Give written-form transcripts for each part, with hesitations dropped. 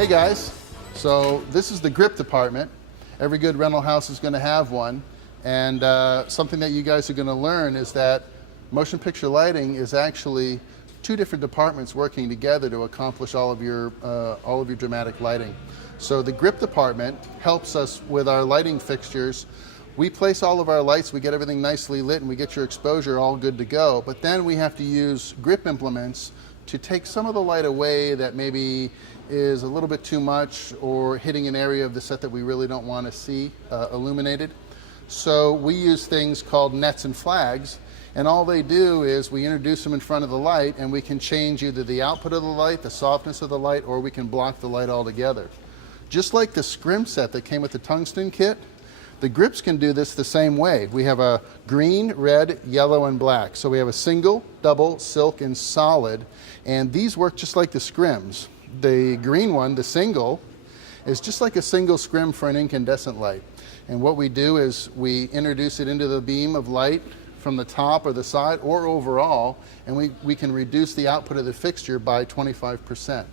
Hey guys, so this is the grip department. Every good rental house is going to have one, and something that you guys are going to learn is that motion picture lighting is actually two different departments working together to accomplish all of your dramatic lighting. So the grip department helps us with our lighting fixtures. We place all of our lights, we get everything nicely lit, and we get your exposure all good to go. But then we have to use grip implements to take some of the light away that maybe is a little bit too much or hitting an area of the set that we really don't want to see illuminated. So we use things called nets and flags, and all they do is we introduce them in front of the light, and we can change either the output of the light, the softness of the light, or we can block the light altogether. Just like the scrim set that came with the tungsten kit, the grips can do this the same way. We have a green, red, yellow, and black. So we have a single, double, silk, and solid, and these work just like the scrims. The green one, the single, is just like a single scrim for an incandescent light. And what we do is we introduce it into the beam of light from the top or the side or overall, and we can reduce the output of the fixture by 25%.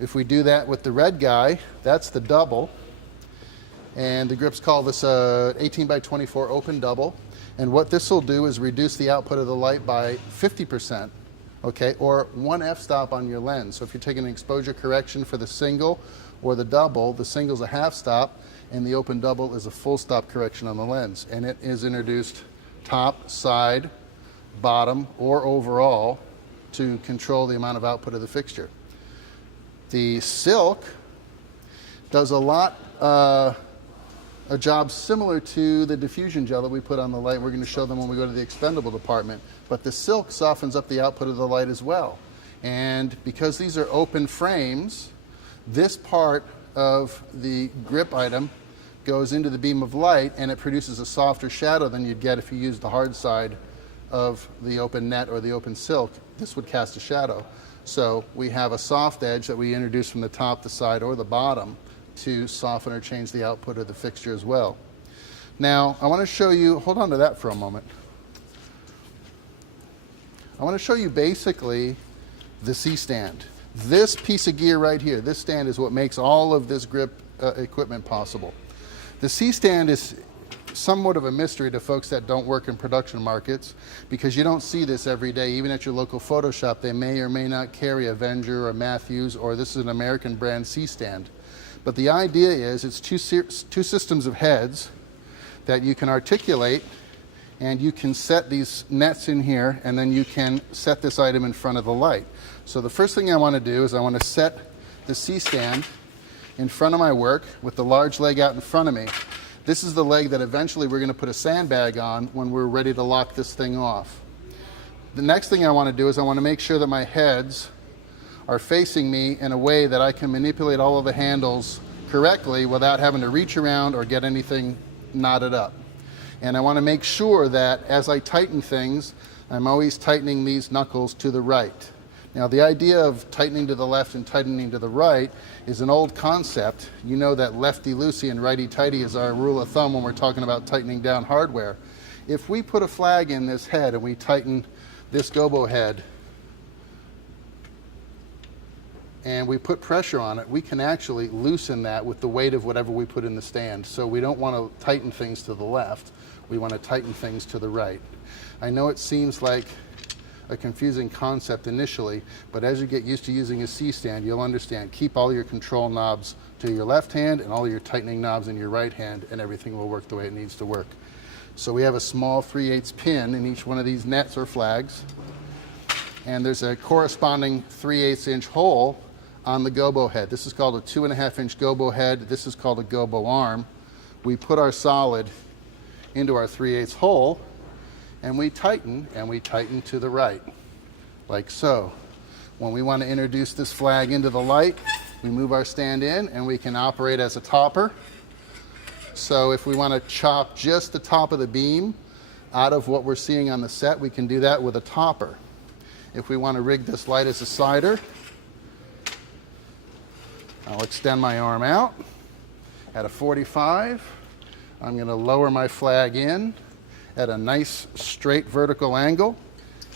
If we do that with the red guy, that's the double. And the grips call this a 18 by 24 open double. And what this will do is reduce the output of the light by 50%, okay, or one f-stop on your lens. So if you're taking an exposure correction for the single or the double, the single's a half stop and the open double is a full stop correction on the lens. And it is introduced top, side, bottom, or overall to control the amount of output of the fixture. The silk does a job similar to the diffusion gel that we put on the light. We're going to show them when we go to the expendable department. But the silk softens up the output of the light as well. And because these are open frames, this part of the grip item goes into the beam of light, and it produces a softer shadow than you'd get if you used the hard side of the open net or the open silk. This would cast a shadow. So we have a soft edge that we introduce from the top, the side, or the bottom to soften or change the output of the fixture as well. Now, I want to show you, hold on to that for a moment. I want to show you basically the C-stand. This piece of gear right here, this stand is what makes all of this grip equipment possible. The C-stand is somewhat of a mystery to folks that don't work in production markets because you don't see this every day. Even at your local photo shop, they may or may not carry Avenger or Matthews, or this is an American brand C-stand. But the idea is it's two systems of heads that you can articulate, and you can set these nets in here, and then you can set this item in front of the light. So the first thing I want to do is I want to set the C-stand in front of my work with the large leg out in front of me. This is the leg that eventually we're going to put a sandbag on when we're ready to lock this thing off. The next thing I want to do is I want to make sure that my heads are facing me in a way that I can manipulate all of the handles correctly without having to reach around or get anything knotted up. And I want to make sure that as I tighten things, I'm always tightening these knuckles to the right. Now, the idea of tightening to the left and tightening to the right is an old concept. You know that lefty-loosey and righty-tighty is our rule of thumb when we're talking about tightening down hardware. If we put a flag in this head and we tighten this gobo head and we put pressure on it, we can actually loosen that with the weight of whatever we put in the stand. So we don't want to tighten things to the left, we want to tighten things to the right. I know it seems like a confusing concept initially, but as you get used to using a C-stand, you'll understand. Keep all your control knobs to your left hand and all your tightening knobs in your right hand, and everything will work the way it needs to work. So we have a small 3/8 pin in each one of these nets or flags, and there's a corresponding 3/8 inch hole on the gobo head. This is called a 2.5 inch gobo head. This is called a gobo arm. We put our solid into our 3/8 hole, and we tighten to the right, like so. When we want to introduce this flag into the light, we move our stand in, and we can operate as a topper. So if we want to chop just the top of the beam out of what we're seeing on the set, we can do that with a topper. If we want to rig this light as a sider, I'll extend my arm out at a 45. I'm going to lower my flag in at a nice straight vertical angle,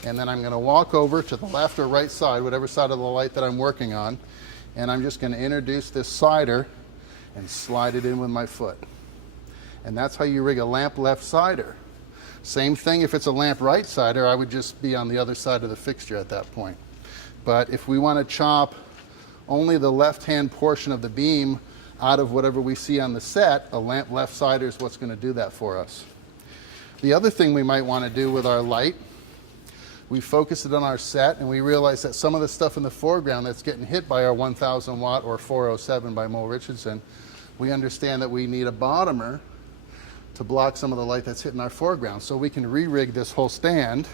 and then I'm going to walk over to the left or right side, whatever side of the light that I'm working on, and I'm just going to introduce this slider and slide it in with my foot. And that's how you rig a lamp left sider. Same thing if it's a lamp right sider, I would just be on the other side of the fixture at that point. But if we want to chop only the left-hand portion of the beam out of whatever we see on the set, a lamp left sider is what's going to do that for us. The other thing we might want to do with our light, we focus it on our set and we realize that some of the stuff in the foreground that's getting hit by our 1000 watt or 407 by Mo Richardson, we understand that we need a bottomer to block some of the light that's hitting our foreground. So we can re-rig this whole stand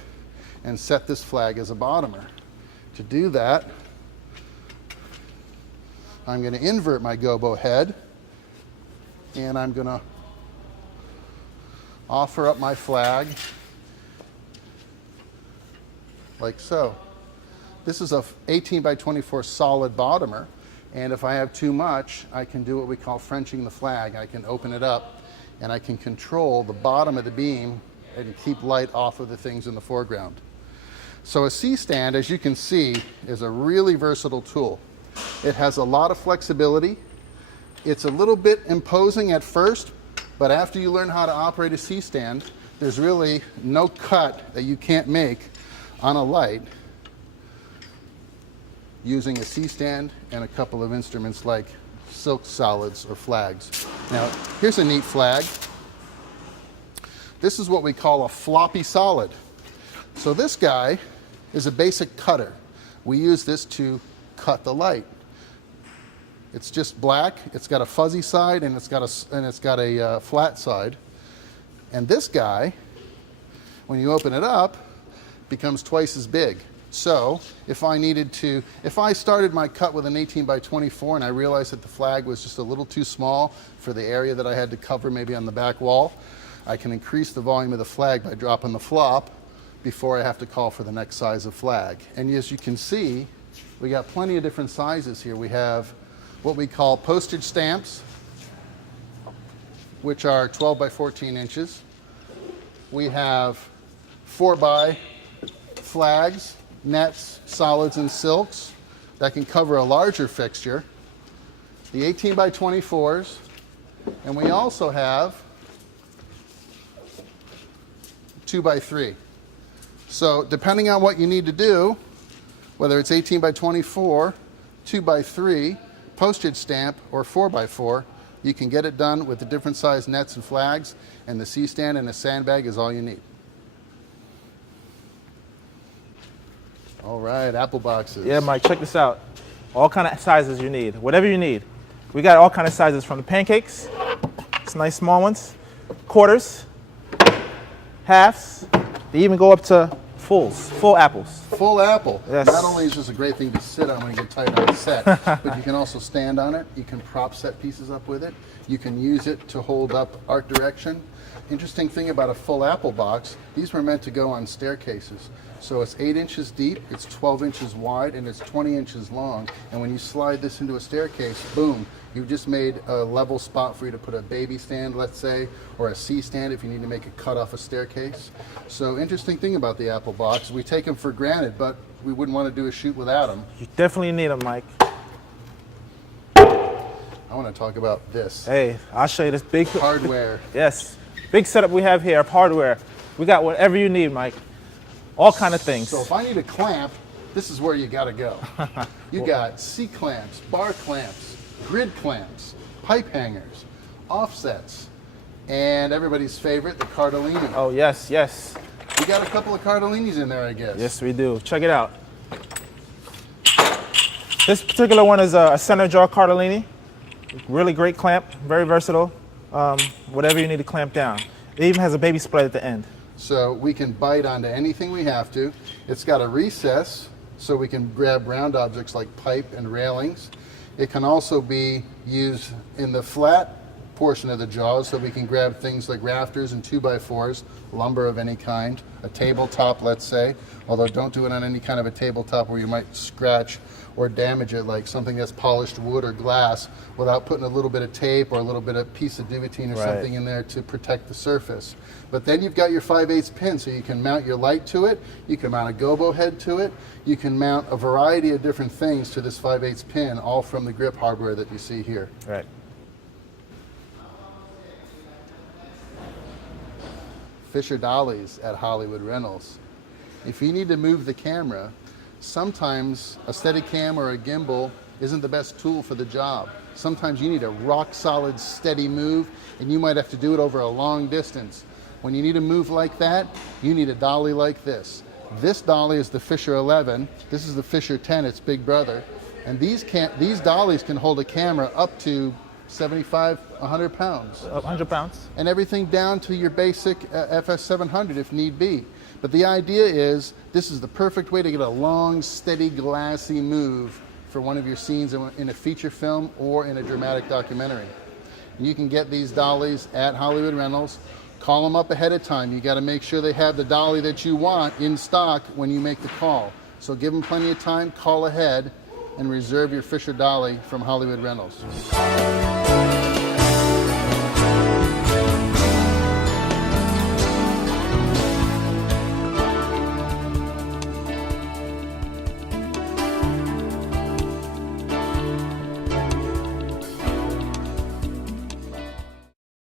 and set this flag as a bottomer. To do that, I'm going to invert my gobo head and I'm going to offer up my flag like so. This is a 18 by 24 solid bottomer, and if I have too much, I can do what we call Frenching the flag. I can open it up and I can control the bottom of the beam and keep light off of the things in the foreground. So a C-stand, as you can see, is a really versatile tool. It has a lot of flexibility. It's a little bit imposing at first, but after you learn how to operate a C-stand, there's really no cut that you can't make on a light using a C-stand and a couple of instruments like silk solids or flags. Now, here's a neat flag. This is what we call a floppy solid. So this guy is a basic cutter. We use this to cut the light. It's just black, it's got a fuzzy side, and it's got a flat side. And this guy, when you open it up, becomes twice as big. So if I started my cut with an 18 by 24 and I realized that the flag was just a little too small for the area that I had to cover maybe on the back wall, I can increase the volume of the flag by dropping the flop before I have to call for the next size of flag. And as you can see, we got plenty of different sizes here. We have what we call postage stamps, which are 12 by 14 inches. We have 4 by flags, nets, solids, and silks that can cover a larger fixture. The 18 by 24s, and we also have 2 by 3. So depending on what you need to do, whether it's 18 by 24, 2 by 3, postage stamp, or 4 by 4, you can get it done with the different size nets and flags, and the C-stand and a sandbag is all you need. All right, apple boxes. Yeah, Mike, check this out. All kind of sizes you need, whatever you need. We got all kind of sizes from the pancakes, it's nice small ones, quarters, halves. They even go up to full apples. Full apple. Yes. Not only is this a great thing to sit on when you get tight on the set, but you can also stand on it. You can prop set pieces up with it. You can use it to hold up art direction. Interesting thing about a full apple box, these were meant to go on staircases. So it's 8 inches deep, it's 12 inches wide, and it's 20 inches long. And when you slide this into a staircase, boom, you've just made a level spot for you to put a baby stand, let's say, or a C-stand if you need to make a cut off a staircase. So interesting thing about the apple box, we take them for granted, but we wouldn't want to do a shoot without them. You definitely need them, Mike. I want to talk about this. Hey, I'll show you this big hardware. Yes, big setup we have here of hardware. We got whatever you need, Mike. All kind of things. So if I need a clamp, this is where you got to go. You got C-clamps, bar clamps, grid clamps, pipe hangers, offsets, and everybody's favorite, the Cardellini. Oh, yes, yes. We got a couple of Cardellinis in there, I guess. Yes, we do. Check it out. This particular one is a center jaw Cardellini. Really great clamp, very versatile. Whatever you need to clamp down. It even has a baby spread at the end. So we can bite onto anything we have to. It's got a recess, so we can grab round objects like pipe and railings. It can also be used in the flat portion of the jaws, so we can grab things like rafters and 2x4s, lumber of any kind, a tabletop, let's say, although don't do it on any kind of a tabletop where you might scratch or damage it, like something that's polished wood or glass, without putting a little bit of tape or a little bit of piece of duvetine or something in there to protect the surface. But then you've got your 5/8 pin, so you can mount your light to it, you can mount a gobo head to it, you can mount a variety of different things to this 5/8 pin, all from the grip hardware that you see here. Right. Fisher dollies at Hollywood Rentals. If you need to move the camera, sometimes a Steadicam or a gimbal isn't the best tool for the job. Sometimes you need a rock solid steady move, and you might have to do it over a long distance. When you need a move like that, you need a dolly like this. This dolly is the Fisher 11. This is the Fisher 10, its big brother. And these dollies can hold a camera up to 75, 100 pounds. 100 pounds. And everything down to your basic FS700 if need be. But the idea is, this is the perfect way to get a long, steady, glassy move for one of your scenes in a feature film or in a dramatic documentary. And you can get these dollies at Hollywood Rentals. Call them up ahead of time. You got to make sure they have the dolly that you want in stock when you make the call. So give them plenty of time, call ahead, and reserve your Fisher dolly from Hollywood Rentals.